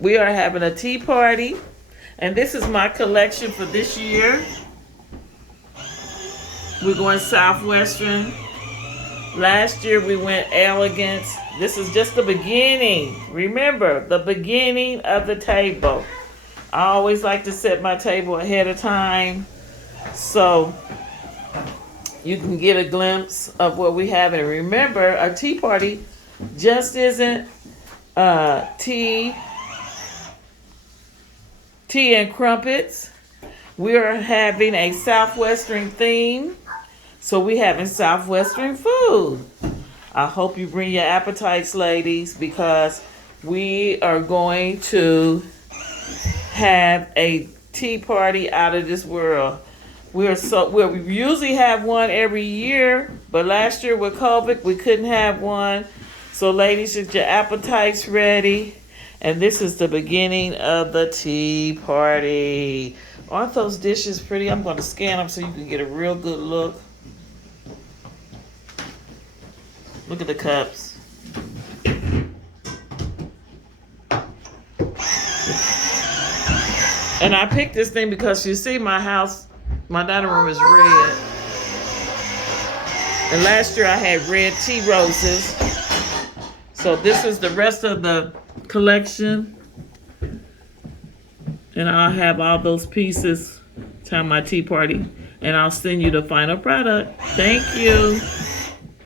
we are having a tea party, and this is my collection for this year. We're going Southwestern. Last year we went Elegance. This is just the beginning. Remember, the beginning of the table. I always like to set my table ahead of time so you can get a glimpse of what we have. And remember, a tea party just isn't tea and crumpets. We are having a Southwestern theme. So we having Southwestern food. I hope you bring your appetites, ladies, because we are going to have a tea party out of this world. We usually have one every year, but last year with COVID, we couldn't have one. So ladies, get your appetites ready. And this is the beginning of the tea party. Aren't those dishes pretty? I'm going to scan them so you can get a real good look. Look at the cups. And I picked this thing because you see my house, my dining room is red. And last year I had red tea roses. So this is the rest of the collection. And I'll have all those pieces time my tea party. And I'll send you the final product. Thank you.